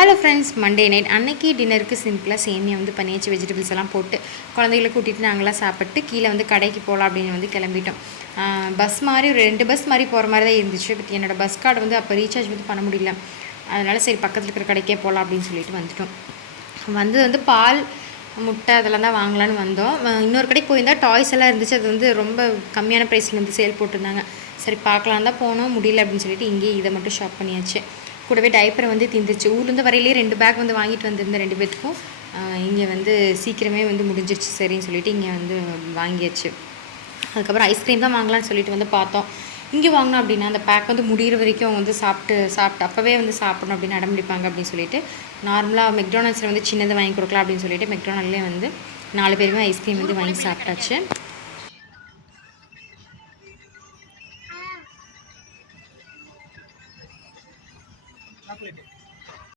Hello friends, Monday night அன்னைக்கு டின்னருக்கு சிம்பிளாக சேமியா வந்து பண்ணியாச்சு. வெஜிடபிள்ஸ் எல்லாம் போட்டு குழந்தைகளை கூட்டிகிட்டு நாங்களாம் சாப்பிட்டு கீழே வந்து கடைக்கு போகலாம் அப்படின்னு வந்து கிளம்பிட்டோம். பஸ் மாதிரி ஒரு 2 பஸ் மாதிரி போகிற மாதிரி தான் இருந்துச்சு. பட் என்னோடய பஸ் கார்டு வந்து அப்போ ரீசார்ஜ் வந்து பண்ண முடியல. அதனால் சரி பக்கத்தில் இருக்கிற கடைக்கே போகலாம் அப்படின்னு சொல்லிட்டு வந்துட்டோம். வந்து பால், முட்டை அதெல்லாம் தான் வாங்கலான்னு வந்தோம். இன்னொரு கடைக்கு போயிருந்தால் டாய்ஸ் எல்லாம் இருந்துச்சு. அது வந்து ரொம்ப கம்மியான ப்ரைஸில் வந்து சேல் போட்டிருந்தாங்க. சரி பார்க்கலாம் தான் போனோம். முடியல அப்படின்னு சொல்லிட்டு இங்கேயே இதை மட்டும் ஷாப் பண்ணியாச்சு. கூடவே டைப்பரை வந்து தீர்ந்துச்சு. ஊர்லேருந்து வரையிலே 2 பேக் வந்து வாங்கிட்டு வந்திருந்தேன் 2 பேத்துக்கும். இங்கே வந்து சீக்கிரமே வந்து முடிஞ்சிருச்சு சரின்னு சொல்லிட்டு இங்கே வந்து வாங்கியாச்சு. அதுக்கப்புறம் ஐஸ்கிரீம் தான் வாங்கலான்னு சொல்லிட்டு வந்து பார்த்தோம். இங்கே வாங்கினோம் அப்படின்னா அந்த பேக் வந்து முடிகிற வரைக்கும் அவங்க வந்து சாப்பிட்டு அப்போவே வந்து சாப்பிடணும் அப்படின்னு அடம்பிடிப்பாங்க அப்படின்னு சொல்லிட்டு நார்மலாக மெக்டானல்ட்ஸில் வந்து சின்னது வாங்கி கொடுக்கலாம் அப்படின்னு சொல்லிட்டு மெக்டானல்ட்லேயே வந்து 4 பேருமே ஐஸ்கிரீம் வந்து வாங்கி சாப்பிட்டாச்சு.